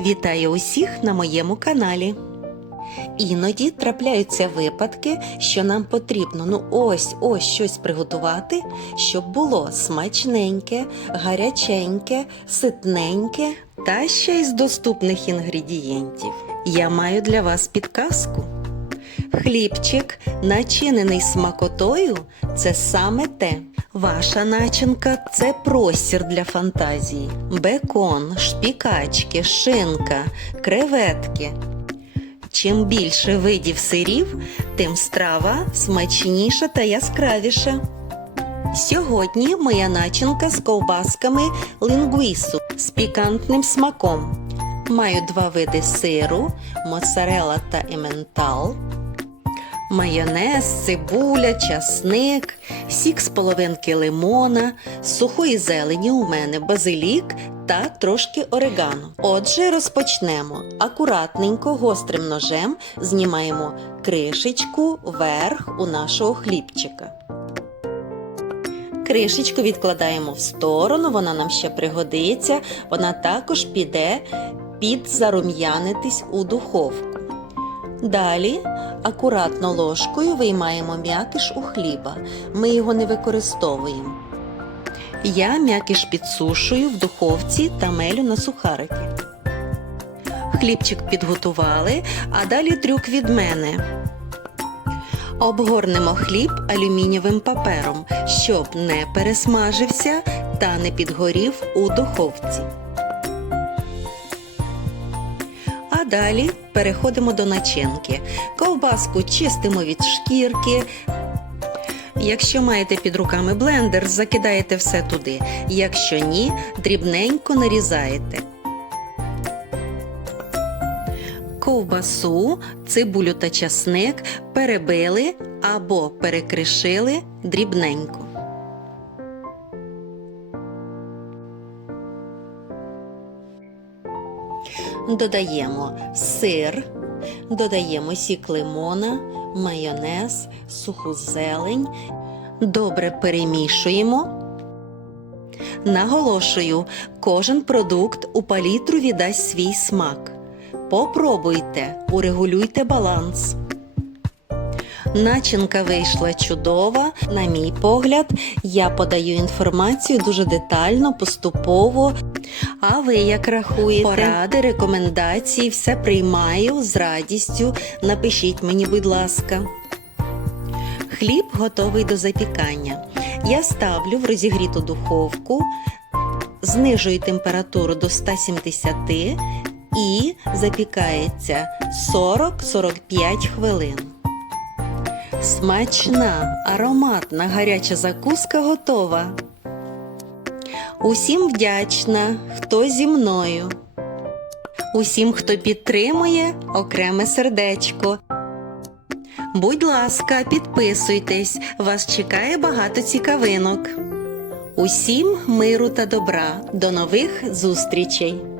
Вітаю усіх на моєму каналі. Іноді трапляються випадки, що нам потрібно ну ось ось щось приготувати, щоб було смачненьке, гаряченьке, ситненьке та ще й з доступних інгредієнтів. Я маю для вас підказку. Хлібчик, начинений смакотою, це саме те. Ваша начинка це простір для фантазії. Бекон, шпікачки, шинка, креветки. Чим більше видів сирів, тим страва смачніша та яскравіша. Сьогодні моя начинка з ковбасками лінгвісу з пікантним смаком. Маю два види сиру, моцарела та ементал, майонез, цибуля, часник, сік з половинки лимона, сухої зелені у мене базилік та трошки орегано. Отже, розпочнемо. Акуратненько гострим ножем знімаємо кришечку верх у нашого хлібчика. Кришечку відкладаємо в сторону, вона нам ще пригодиться, вона також піде під зарум'янитись у духовку. Далі акуратно ложкою виймаємо м'якиш у хліба. Ми його не використовуємо. Я м'якиш підсушую в духовці та мелю на сухарики. Хлібчик підготували, а далі трюк від мене. Обгорнемо хліб алюмінієвим папером, щоб не пересмажився та не підгорів у духовці. Далі переходимо до начинки. Ковбаску чистимо від шкірки. Якщо маєте під руками блендер, закидаєте все туди. Якщо ні, дрібненько нарізаєте. Ковбасу, цибулю та часник перебили або перекришили дрібненько. Додаємо сир, додаємо сік лимона, майонез, суху зелень. Добре перемішуємо. Наголошую, кожен продукт у палітру віддасть свій смак. Попробуйте, урегулюйте баланс. Начинка вийшла чудова. На мій погляд, я подаю інформацію дуже детально, поступово. А ви як рахуєте? Поради, рекомендації, все приймаю з радістю. Напишіть мені, будь ласка. Хліб готовий до запікання. Я ставлю в розігріту духовку, знижую температуру до 170 і запікається 40-45 хвилин. Смачна, ароматна гаряча закуска готова. Усім вдячна, хто зі мною. Усім, хто підтримує, окреме сердечко. Будь ласка, підписуйтесь, вас чекає багато цікавинок. Усім миру та добра. До нових зустрічей!